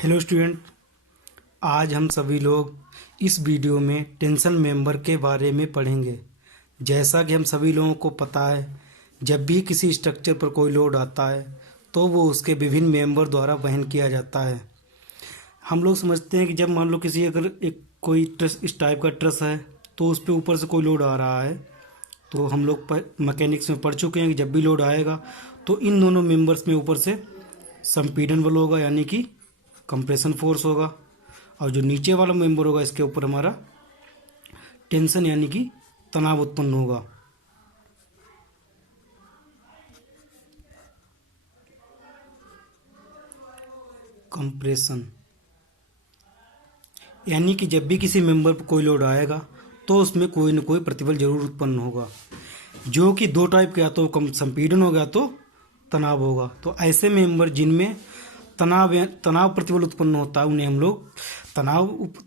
Hello student, आज हम सभी लोग इस वीडियो में टेंशन मेंबर के बारे में पढ़ेंगे। जैसा कि हम सभी लोगों को पता है, जब भी किसी स्ट्रक्चर पर कोई लोड आता है तो वो उसके विभिन्न मेंबर द्वारा वहन किया जाता है। हम लोग समझते हैं कि जब मान लो किसी अगर एक कोई ट्रस इस टाइप का ट्रस है तो उस पर ऊपर से कोई लोड आ रहा है, तो हम लोग मैकेनिक्स में पढ़ चुके हैं कि जब भी लोड आएगा तो इन दोनों मेंबर्स में ऊपर से संपीड़न बल होगा, यानी कि कंप्रेशन फोर्स होगा, और जो नीचे वाला मेंबर होगा इसके ऊपर हमारा टेंशन यानी कि तनाव उत्पन्न होगा। कंप्रेशन यानी कि जब भी किसी मेंबर पर कोई लोड आएगा तो उसमें कोई न कोई प्रतिबल जरूर उत्पन्न होगा, जो कि दो टाइप के, या तो कम संपीड़न होगा तो तनाव होगा। तो ऐसे मेंबर जिनमें तनाव प्रतिबल उत्पन्न होता है उन्हें हम लोग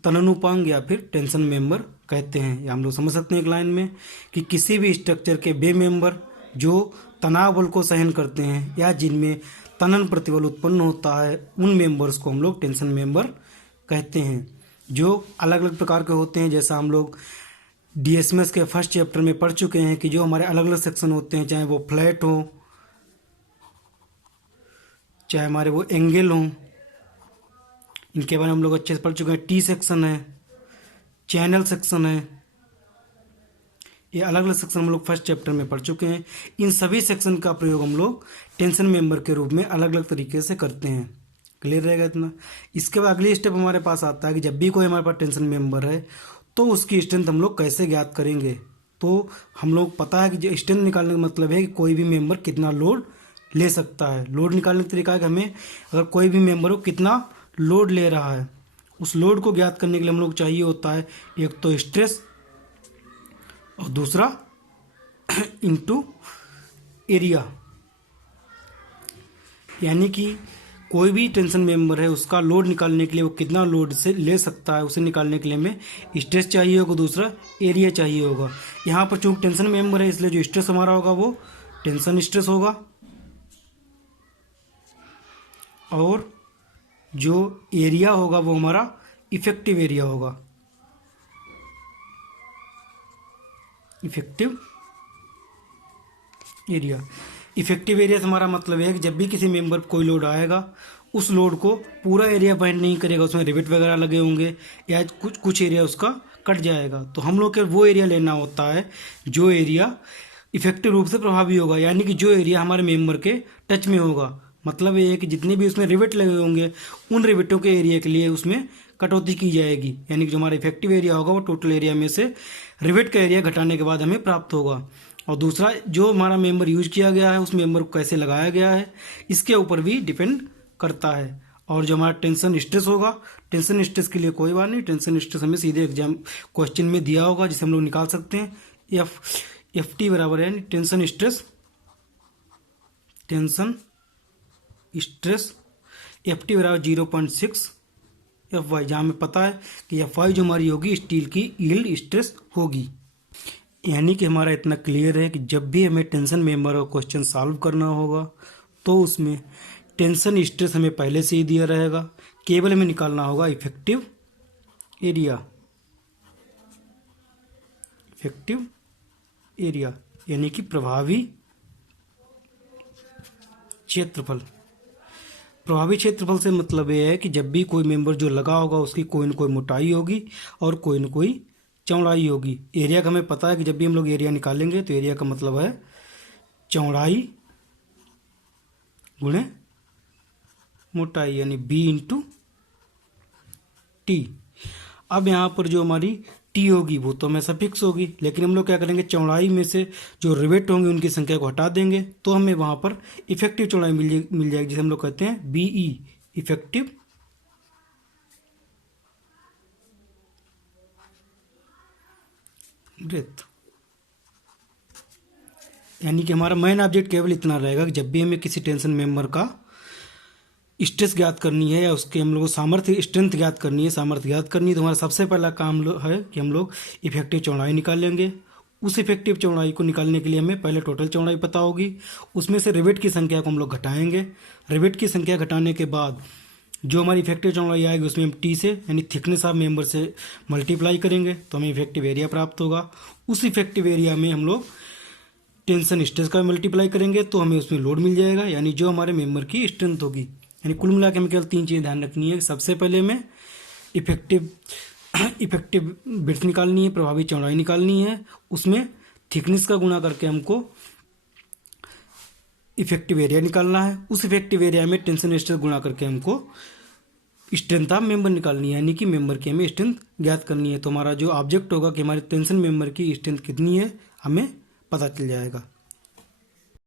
तनन उपांग या फिर टेंशन मेंबर कहते हैं। या हम लोग समझ सकते हैं एक लाइन में कि किसी भी स्ट्रक्चर के वे मेंबर जो तनाव बल को सहन करते हैं या जिनमें तनन प्रतिबल उत्पन्न होता है उन मेंबर्स को हम लोग टेंशन मेंबर कहते हैं, जो अलग अलग प्रकार के होते हैं। जैसा हम लोग डीएसएमएस के फर्स्ट चैप्टर में पढ़ चुके हैं कि जो हमारे अलग अलग सेक्शन होते हैं, चाहे वो फ्लैट हो चाहे हमारे वो एंगल हों, इनके बारे में हम लोग अच्छे से पढ़ चुके हैं। टी सेक्शन है, चैनल सेक्शन है, ये अलग अलग सेक्शन हम लोग फर्स्ट चैप्टर में पढ़ चुके हैं। इन सभी सेक्शन का प्रयोग हम लोग टेंशन मेंबर के रूप में अलग अलग तरीके से करते हैं। क्लियर रहेगा इतना। इसके बाद अगली स्टेप हमारे पास आता है कि जब भी कोई हमारे पास टेंशन मेंबर है तो उसकी स्ट्रेंथ हम लोग कैसे ज्ञात करेंगे। तो हम लोग पता है कि जो स्ट्रेंथ निकालने का मतलब है कि कोई भी मेंबर कितना लोड ले सकता है। लोड निकालने का तरीका है कि हमें अगर कोई भी मेंबर हो कितना लोड ले रहा है, उस लोड को ज्ञात करने के लिए हम लोग चाहिए होता है एक तो स्ट्रेस और दूसरा इनटू एरिया। यानी कि कोई भी टेंशन मेंबर है उसका लोड निकालने के लिए वो कितना लोड से ले सकता है, उसे निकालने के लिए हमें स्ट्रेस चाहिए होगा, दूसरा एरिया चाहिए होगा। यहाँ पर चूंकि टेंशन मेंबर है इसलिए जो स्ट्रेस हमारा होगा वो टेंशन स्ट्रेस होगा, और जो एरिया होगा वो हमारा इफेक्टिव एरिया होगा। इफेक्टिव एरिया से हमारा मतलब है कि जब भी किसी मेंबर पर कोई लोड आएगा उस लोड को पूरा एरिया बाइंड नहीं करेगा, उसमें रिवेट वगैरह लगे होंगे या कुछ एरिया उसका कट जाएगा। तो हम लोग के वो एरिया लेना होता है जो एरिया इफेक्टिव रूप से प्रभावी होगा, यानी कि जो एरिया हमारे मेंबर के टच में होगा। मतलब ये है कि जितने भी उसमें रिवेट लगे होंगे उन रिवेटों के एरिया के लिए उसमें कटौती की जाएगी, यानी कि जो हमारा इफेक्टिव एरिया होगा वो टोटल एरिया में से रिवेट का एरिया घटाने के बाद हमें प्राप्त होगा। और दूसरा जो हमारा मेंबर यूज किया गया है उस मेंबर को कैसे लगाया गया है इसके ऊपर भी डिपेंड करता है। और जो हमारा टेंशन स्ट्रेस होगा, टेंशन स्ट्रेस के लिए कोई बात नहीं, टेंशन स्ट्रेस हमें सीधे एग्जाम क्वेश्चन में दिया होगा जिसे हम लोग निकाल सकते हैं। एफ टी बराबर है टेंशन स्ट्रेस एफ टी बराबर 0.6 एफ वाई, जहाँ हमें पता है कि एफ वाई जो हमारी होगी स्टील की यील्ड स्ट्रेस होगी। यानी कि हमारा इतना क्लियर है कि जब भी हमें टेंशन मेंबर का क्वेश्चन सॉल्व करना होगा तो उसमें टेंशन स्ट्रेस हमें पहले से ही दिया रहेगा, केवल हमें निकालना होगा इफेक्टिव एरिया यानी कि प्रभावी क्षेत्रफल। प्रभावी क्षेत्रफल से मतलब ये है कि जब भी कोई मेंबर जो लगा होगा उसकी कोई न कोई मोटाई होगी और कोई न कोई चौड़ाई होगी। एरिया का हमें पता है कि जब भी हम लोग एरिया निकालेंगे तो एरिया का मतलब है चौड़ाई गुणे मोटाई, यानी बी इंटू टी। अब यहाँ पर जो हमारी टी होगी वो तो हमेशा फिक्स होगी, लेकिन हम लोग क्या करेंगे चौड़ाई में से जो रिवेट होंगे उनकी संख्या को हटा देंगे तो हमें वहाँ पर इफेक्टिव चौड़ाई मिल जाएगी, जिसे हम लोग कहते हैं बीई इफेक्टिव ब्रेथ। यानी कि हमारा मेन ऑब्जेक्ट केवल इतना रहेगा कि जब भी हमें किसी टेंशन मेंबर का स्ट्रेस ज्ञात करनी है या उसके हम लोग को स्ट्रेंथ ज्ञात करनी है, सामर्थ्य ज्ञात करनी है, तो हमारा सबसे पहला काम है कि हम लोग इफेक्टिव चौड़ाई निकाल लेंगे। उस इफेक्टिव चौड़ाई को निकालने के लिए हमें पहले टोटल चौड़ाई पता होगी, उसमें से रिवेट की संख्या को हम लोग घटाएंगे। रिवेट की संख्या घटाने के बाद जो हमारी इफेक्टिव चौड़ाई आएगी उसमें हम टी से यानी थिकनेस ऑफ मेंबर से मल्टीप्लाई करेंगे तो हमें इफेक्टिव एरिया प्राप्त होगा। उस इफेक्टिव एरिया में हम लोग टेंशन स्ट्रेस का मल्टीप्लाई करेंगे तो हमें उसमें लोड मिल जाएगा, यानी जो हमारे मेंबर की स्ट्रेंथ होगी। यानी कुल मिला के हमें केवल 3 चीज़ें ध्यान रखनी है। सबसे पहले हमें इफेक्टिव विड्थ निकालनी है, प्रभावी चौड़ाई निकालनी है, उसमें थिकनेस का गुणा करके हमको इफेक्टिव एरिया निकालना है। उस इफेक्टिव एरिया में टेंशन स्ट्रेस गुणा करके हमको स्ट्रेंथ ऑफ मेंबर निकालनी है, यानी कि मेंबर की हमें स्ट्रेंथ ज्ञात करनी है। तो हमारा जो ऑब्जेक्ट होगा कि हमारे टेंशन मेंबर की स्ट्रेंथ कितनी है हमें पता चल जाएगा।